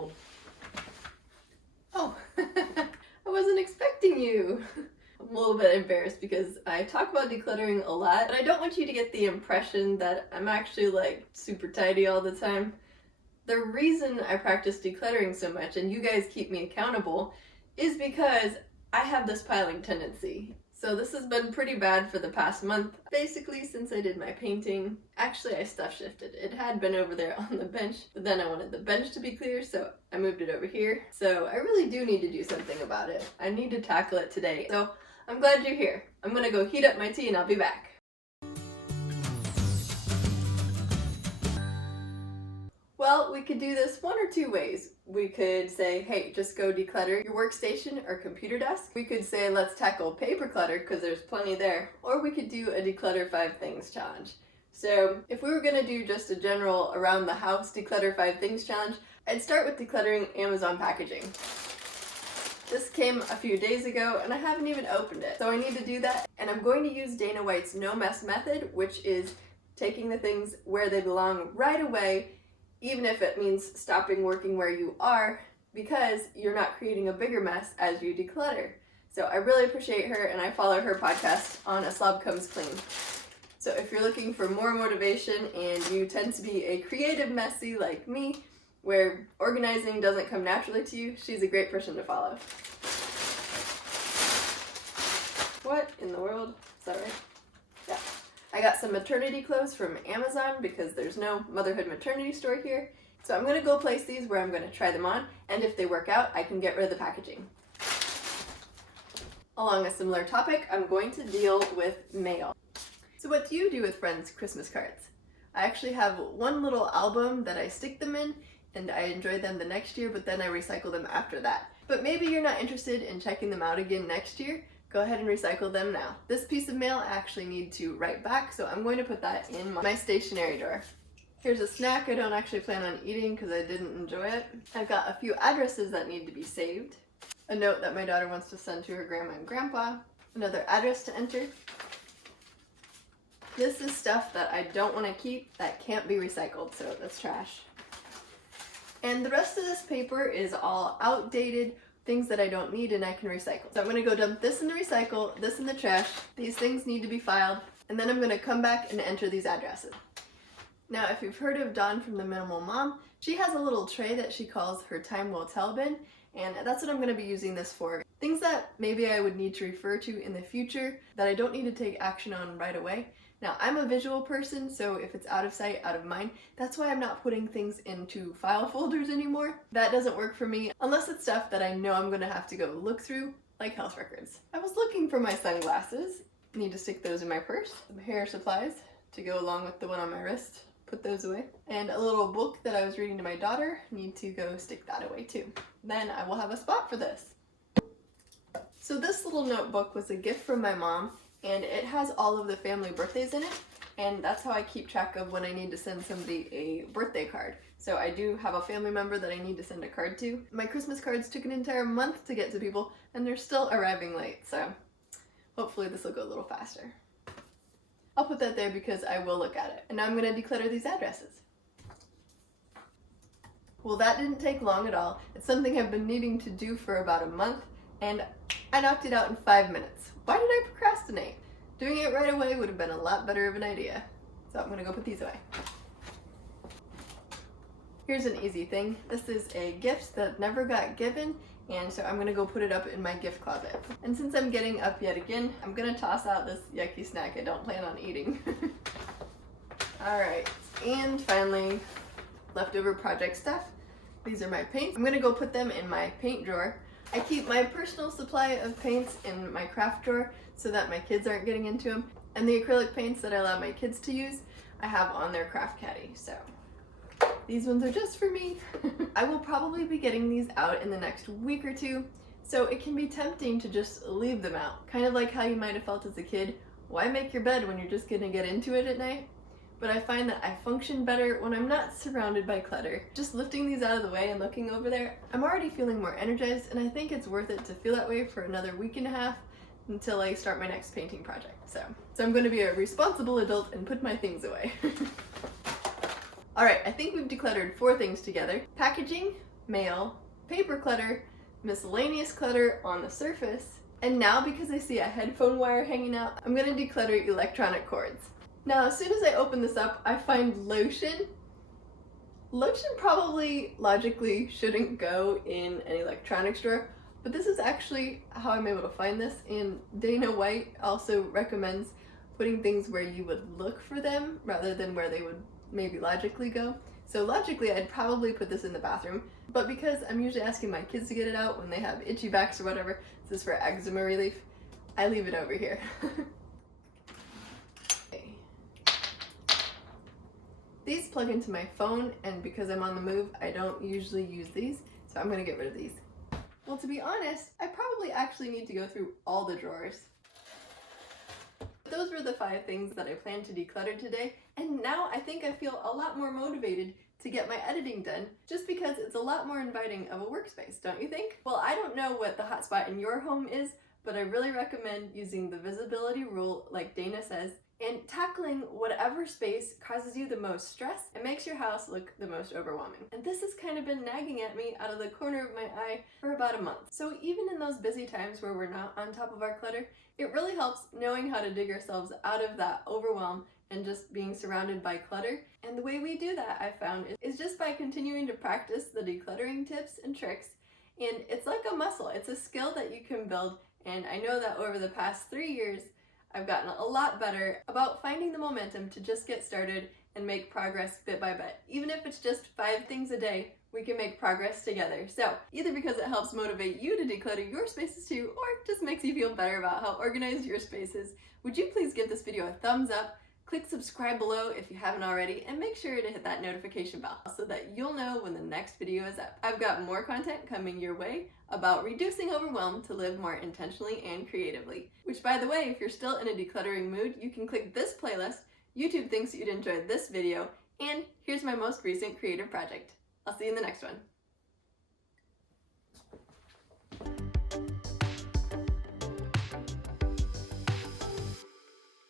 old. Oh, I wasn't expecting you. I'm a little bit embarrassed because I talk about decluttering a lot, but I don't want you to get the impression that I'm actually like super tidy all the time. The reason I practice decluttering so much and you guys keep me accountable is because I have this piling tendency. So this has been pretty bad for the past month, basically since I did my painting. Actually, I stuff shifted. It had been over there on the bench, but then I wanted the bench to be clear, so I moved it over here. So I really do need to do something about it. I need to tackle it today. So I'm glad you're here. I'm gonna go heat up my tea and I'll be back. Well, we could do this one or two ways. We could say, hey, just go declutter your workstation or computer desk. We could say, let's tackle paper clutter, because there's plenty there. Or we could do a declutter 5 things challenge. So if we were gonna do just a general around the house declutter 5 things challenge, I'd start with decluttering Amazon packaging. This came a few days ago and I haven't even opened it. So I need to do that. And I'm going to use Dana White's no mess method, which is taking the things where they belong right away, even if it means stopping working where you are, because you're not creating a bigger mess as you declutter. So I really appreciate her, and I follow her podcast on A Slob Comes Clean. So if you're looking for more motivation and you tend to be a creative messy like me, where organizing doesn't come naturally to you, she's a great person to follow. What in the world? Is that right? Yeah. I got some maternity clothes from Amazon because there's no motherhood maternity store here. So I'm gonna go place these where I'm gonna try them on, and if they work out, I can get rid of the packaging. Along a similar topic, I'm going to deal with mail. So what do you do with friends' Christmas cards? I actually have one little album that I stick them in, and I enjoy them the next year, but then I recycle them after that. But maybe you're not interested in checking them out again next year. Go ahead and recycle them now. This piece of mail I actually need to write back, so I'm going to put that in my stationery drawer. Here's a snack I don't actually plan on eating because I didn't enjoy it. I've got a few addresses that need to be saved. A note that my daughter wants to send to her grandma and grandpa. Another address to enter. This is stuff that I don't want to keep that can't be recycled, so that's trash. And the rest of this paper is all outdated, things that I don't need and I can recycle. So I'm gonna go dump this in the recycle, this in the trash, these things need to be filed, and then I'm gonna come back and enter these addresses. Now, if you've heard of Dawn from The Minimal Mom, she has a little tray that she calls her time will tell bin, and that's what I'm gonna be using this for. Things that maybe I would need to refer to in the future that I don't need to take action on right away. Now, I'm a visual person, so if it's out of sight, out of mind, that's why I'm not putting things into file folders anymore. That doesn't work for me unless it's stuff that I know I'm gonna have to go look through, like health records. I was looking for my sunglasses. Need to stick those in my purse. Some hair supplies to go along with the one on my wrist. Put those away. And a little book that I was reading to my daughter. Need to go stick that away too. Then I will have a spot for this. So this little notebook was a gift from my mom, and it has all of the family birthdays in it, and that's how I keep track of when I need to send somebody a birthday card. So I do have a family member that I need to send a card to. My Christmas cards took an entire month to get to people, and they're still arriving late, so hopefully this will go a little faster. I'll put that there because I will look at it. And now I'm gonna declutter these addresses. Well, that didn't take long at all. It's something I've been needing to do for about a month, and I knocked it out in 5 minutes. Why did I procrastinate? Doing it right away would have been a lot better of an idea. So I'm gonna go put these away. Here's an easy thing. This is a gift that never got given, and so I'm gonna go put it up in my gift closet. And since I'm getting up yet again, I'm gonna toss out this yucky snack I don't plan on eating. Alright, and finally, leftover project stuff. These are my paints. I'm gonna go put them in my paint drawer. I keep my personal supply of paints in my craft drawer so that my kids aren't getting into them. And the acrylic paints that I allow my kids to use, I have on their craft caddy. So these ones are just for me. I will probably be getting these out in the next week or two, so it can be tempting to just leave them out. Kind of like how you might have felt as a kid, why make your bed when you're just gonna get into it at night? But I find that I function better when I'm not surrounded by clutter. Just lifting these out of the way and looking over there, I'm already feeling more energized, and I think it's worth it to feel that way for another week and a half until I start my next painting project. So I'm going to be a responsible adult and put my things away. Alright, I think we've decluttered 4 things together. Packaging, mail, paper clutter, miscellaneous clutter on the surface, and now because I see a headphone wire hanging out, I'm gonna declutter electronic cords. Now, as soon as I open this up, I find lotion. Lotion probably logically shouldn't go in an electronics drawer, but this is actually how I'm able to find this, and Dana White also recommends putting things where you would look for them rather than where they would maybe logically go. So logically, I'd probably put this in the bathroom, but because I'm usually asking my kids to get it out when they have itchy backs or whatever, this is for eczema relief, I leave it over here. Okay. These plug into my phone, and because I'm on the move, I don't usually use these, so I'm gonna get rid of these. Well, to be honest, I probably actually need to go through all the drawers. Those were the 5 things that I planned to declutter today, and now I think I feel a lot more motivated to get my editing done, just because it's a lot more inviting of a workspace, don't you think? Well, I don't know what the hotspot in your home is, but I really recommend using the visibility rule like Dana says, and tackling whatever space causes you the most stress and makes your house look the most overwhelming. And this has kind of been nagging at me out of the corner of my eye for about a month. So even in those busy times where we're not on top of our clutter, it really helps knowing how to dig ourselves out of that overwhelm and just being surrounded by clutter. And the way we do that, I found, is just by continuing to practice the decluttering tips and tricks. And it's like a muscle. It's a skill that you can build. And I know that over the past 3 years, I've gotten a lot better about finding the momentum to just get started and make progress bit by bit. Even if it's just 5 things a day, we can make progress together. So either because it helps motivate you to declutter your spaces too, or just makes you feel better about how organized your space is, would you please give this video a thumbs up, click subscribe below if you haven't already, and make sure to hit that notification bell so that you'll know when the next video is up. I've got more content coming your way about reducing overwhelm to live more intentionally and creatively. Which, by the way, if you're still in a decluttering mood, you can click this playlist, YouTube thinks you'd enjoy this video, and here's my most recent creative project. I'll see you in the next one.